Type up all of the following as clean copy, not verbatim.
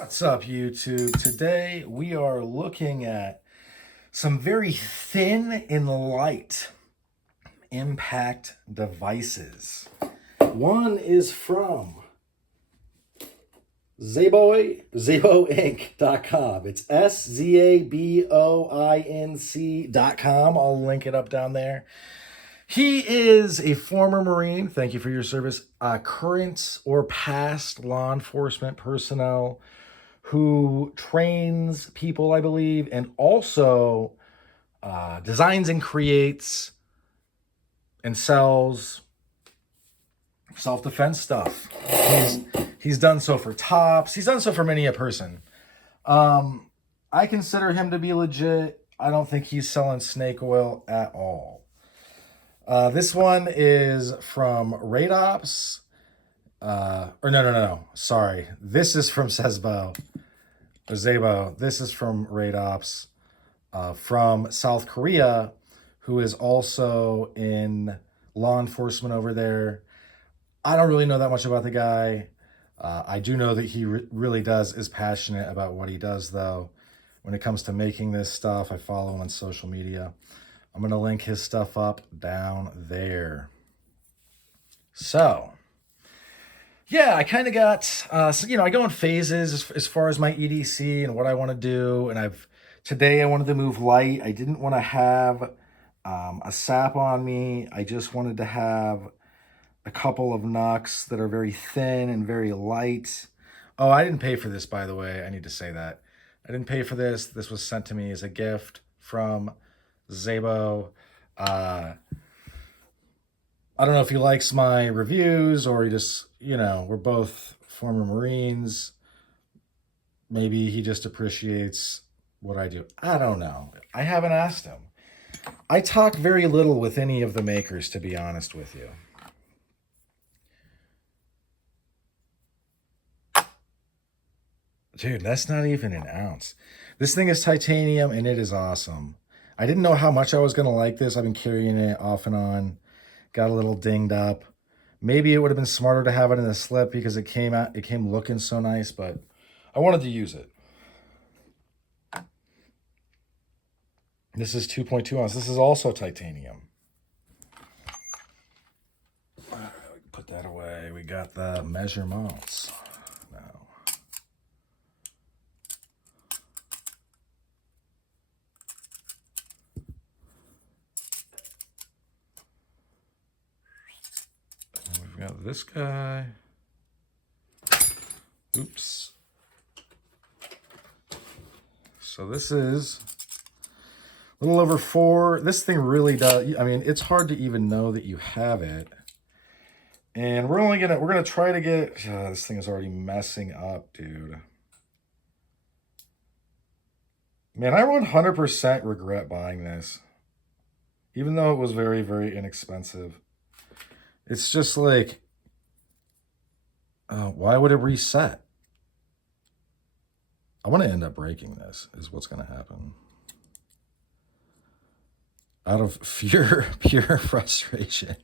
What's up, YouTube? Today we are looking at some very thin and light impact devices. One is from ZaboInc.com. It's SZABOINC.com. I'll link it up down there. He is a former Marine. Thank you for your service. Current or past law enforcement personnel who trains people, I believe, and also designs and creates and sells self-defense stuff. He's done so for tops. He's done so for many a person. I consider him to be legit. I don't think he's selling snake oil at all. This one is from Radops. No. Sorry. This is from Szabo. This is from Radops from South Korea, who is also in law enforcement over there. I don't really know that much about the guy. I do know that he really is passionate about what he does, though. When it comes to making this stuff, I follow him on social media. I'm going to link his stuff up down there. So, yeah, I kind of got, I go in phases as far as my EDC and what I want to do. And today I wanted to move light. I didn't want to have a sap on me. I just wanted to have a couple of Knucks that are very thin and very light. Oh, I didn't pay for this, by the way. I need to say that. I didn't pay for this. This was sent to me as a gift from Szabo. I don't know if he likes my reviews or he just, we're both former Marines. Maybe he just appreciates what I do. I don't know. I haven't asked him. I talk very little with any of the makers, to be honest with you. Dude, that's not even an ounce. This thing is titanium and it is awesome. I didn't know how much I was going to like this. I've been carrying it off and on. Got a little dinged up. Maybe it would have been smarter to have it in a slip because it came looking so nice, but I wanted to use it. This is 2.2 ounce. This is also titanium. Put that away. We got the measurements now. We've got this guy. Oops. So this is a little over 4. This thing really does. I mean, it's hard to even know that you have it. And we're gonna try to get. This thing is already messing up, dude. Man, I 100% regret buying this, even though it was very, very inexpensive. It's just like, why would it reset? I want to end up breaking this, is what's going to happen. Out of pure frustration.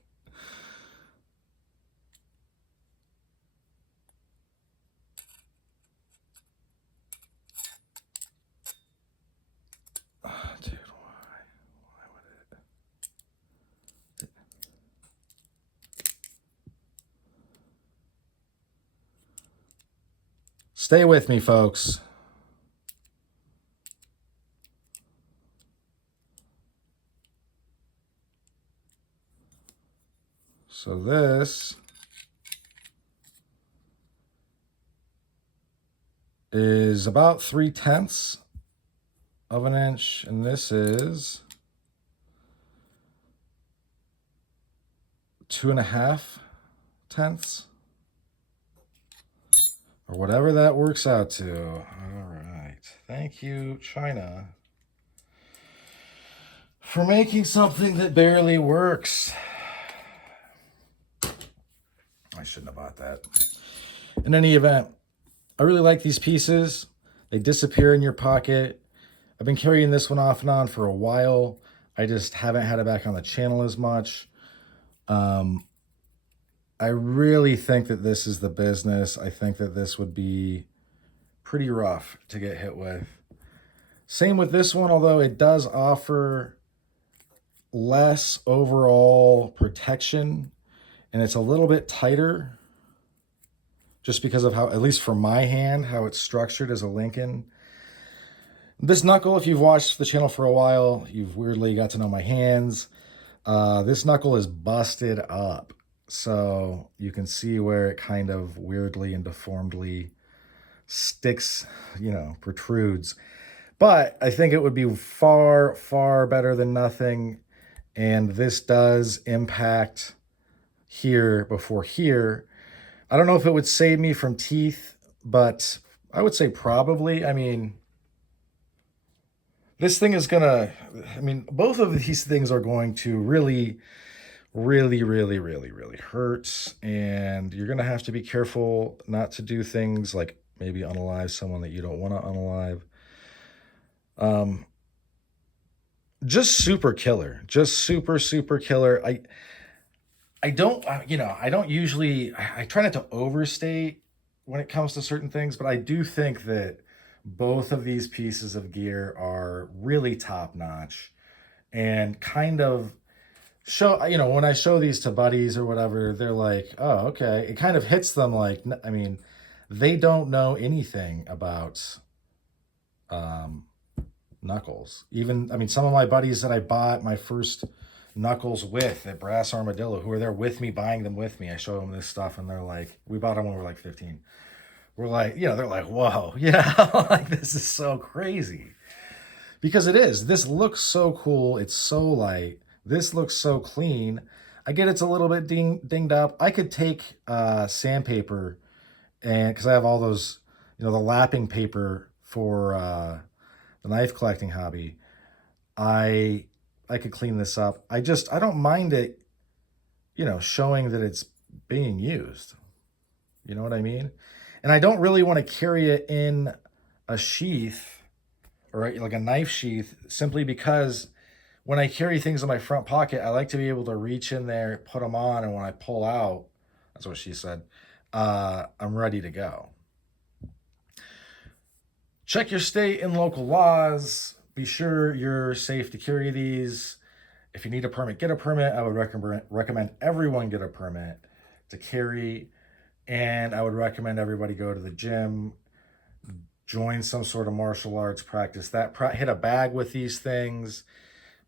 Dude, why would it? Stay with me, folks. So this is about 3/10 of an inch, and this is 2.5 tenths, or whatever that works out to. All right. Thank you, China, for making something that barely works. I shouldn't have bought that. In any event, I really like these pieces. They disappear in your pocket. I've been carrying this one off and on for a while. I just haven't had it back on the channel as much. I really think that this is the business. I think that this would be pretty rough to get hit with. Same with this one, although it does offer less overall protection and it's a little bit tighter just because of how, at least for my hand, how it's structured as a Lincoln. This knuckle, if you've watched the channel for a while, you've weirdly got to know my hands. This knuckle is busted up. So you can see where it kind of weirdly and deformedly sticks, protrudes. But I think it would be far, far better than nothing. And this does impact here before here. I don't know if it would save me from teeth, but I would say probably. I mean, this thing is gonna, both of these things are going to really, really, really, really, really hurt. And you're gonna have to be careful not to do things like maybe unalive someone that you don't want to unalive. Just super killer, just super, super killer. I don't, I don't usually, I try not to overstate when it comes to certain things, but I do think that both of these pieces of gear are really top notch and kind of show, when I show these to buddies or whatever, they're like, oh, okay. It kind of hits them like, they don't know anything about, knuckles. Even, some of my buddies that I bought my first knuckles with at Brass Armadillo, who were there with me, buying them with me, I show them this stuff and they're like, we bought them when we were like 15. We're like, they're like, whoa, like this is so crazy. Because it is. This looks so cool. It's so light. This looks so clean. I get it's a little bit dinged up. I could take sandpaper, and because I have all those, the lapping paper for the knife collecting hobby, I could clean this up. I don't mind it, showing that it's being used. You know what I mean? And I don't really want to carry it in a sheath or like a knife sheath, simply because when I carry things in my front pocket, I like to be able to reach in there, put them on, and when I pull out, that's what she said, I'm ready to go. Check your state and local laws. Be sure you're safe to carry these. If you need a permit, get a permit. I would recommend everyone get a permit to carry. And I would recommend everybody go to the gym, join some sort of martial arts practice. Hit a bag with these things,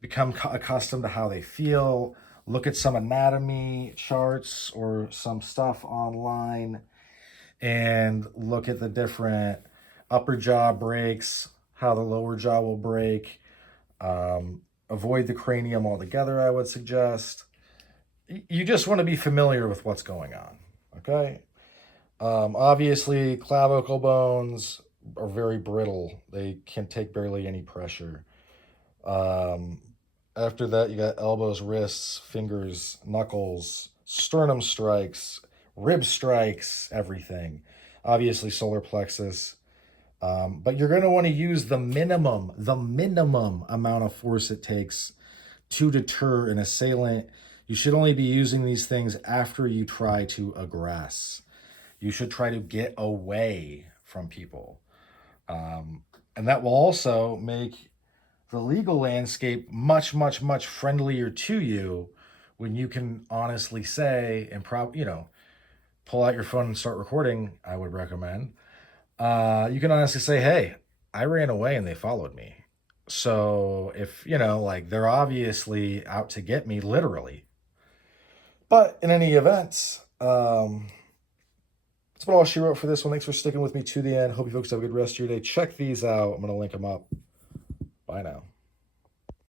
become accustomed to how they feel. Look at some anatomy charts or some stuff online and look at the different upper jaw breaks, how the lower jaw will break. Avoid the cranium altogether, I would suggest. You just want to be familiar with what's going on, okay? Obviously, clavicle bones are very brittle. They can take barely any pressure. After that, you got elbows, wrists, fingers, knuckles, sternum strikes, rib strikes, everything. Obviously, solar plexus. But you're going to want to use the minimum amount of force it takes to deter an assailant. You should only be using these things after you try to aggress. You should try to get away from people. And that will also make the legal landscape much, much, much friendlier to you when you can honestly say and pull out your phone and start recording, I would recommend. You can honestly say, hey, I ran away and they followed me. So if, they're obviously out to get me, literally. But in any event, that's what all she wrote for this one. Thanks for sticking with me to the end. Hope you folks have a good rest of your day. Check these out. I'm going to link them up. Bye now.